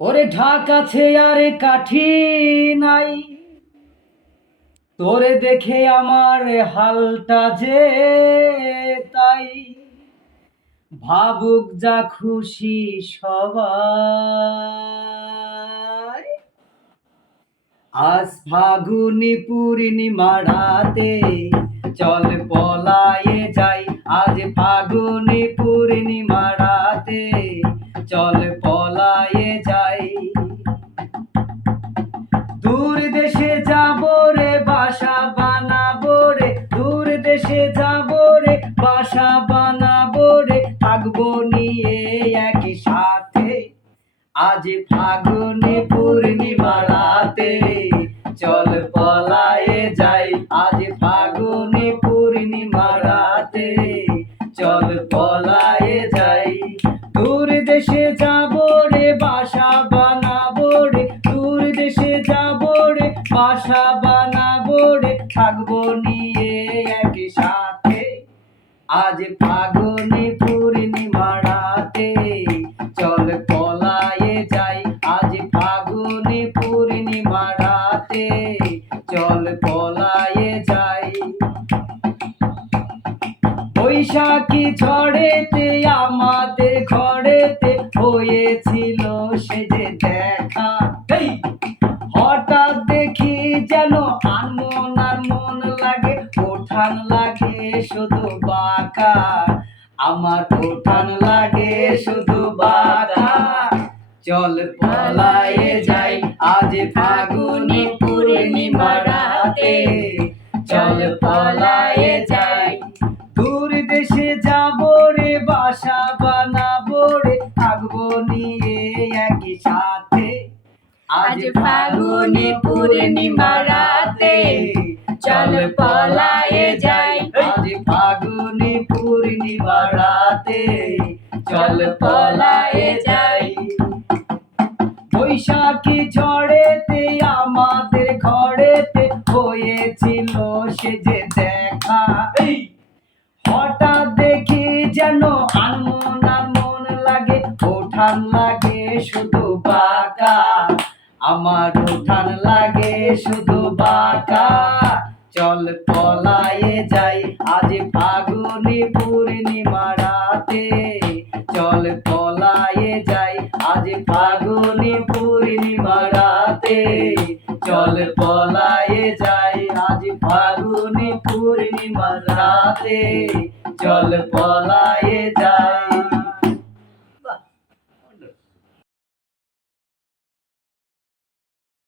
ওরে ঢাক আছে আরে কাঠি নাই। তোরে দেখে আমার হালটা যে তাই। ভাবুক যা খুশি সবাই। আজ ফাগুনি পূর্ণিমা রাতে চল পলায়ে যাই। আজ ফাগুনি পূর্ণিমা রাতে চল বাসা বানাবো রে, থাকব নিয়ে একই সাথে আজ ফাগুনি পূর্ণিমা রাতে চল পলায়ে যাই। আজ ফাগুনি পূর্ণিমা রাতে চল পলায়ে যাই। দূর দেশে যাব রে, বাসা বানাবো রে, দূর দেশে যাব রে, বাসা আজ ফাগুনি পূর্ণিমা রাতে চল পলায়ে যাই। আজ ফাগুনি পূর্ণিমা রাতে চল পলায়ে যাই। বৈশাখী ঝড়েতে, আমাদের ঘরেতে হয়েছিল ওঠান লাগে শুধু বাঁকা। আমার ওঠান লাগে শুধু বাঁকা। চল পলায়ে যাই আজ ফাগুনি পূর্ণিমা রাতে চল পলায়ে যাই। দূর দেশে যাব রে বাসা বানাবো রে থাকব নিয়ে একই সাথে। আজ ফাগুনি পূর্ণিমা রাতে চল পলায়ে যাই। আজ ফাগুনি পূর্ণিমা রাতে চল পলায়ে যাই। বৈশাখী ঝড়েতে আমাদের ঘরেতে হয়েছিল সে যে দেখা। হঠাৎ দেখি যেন আনমন আনমন লাগে ওঠান লাগে শুধু বাঁকা। আমার ওঠান লাগে শুধু বাঁকা। চল পলায়ে যাই। আজ ফাগুনি পূর্ণিমা রাতে। চল পলায়ে যাই। আজ ফাগুনি পূর্ণিমা রাতে। চল পলায়ে যাই। আজ ফাগুনি পূর্ণিমা রাতে। চল পলায়ে যাই।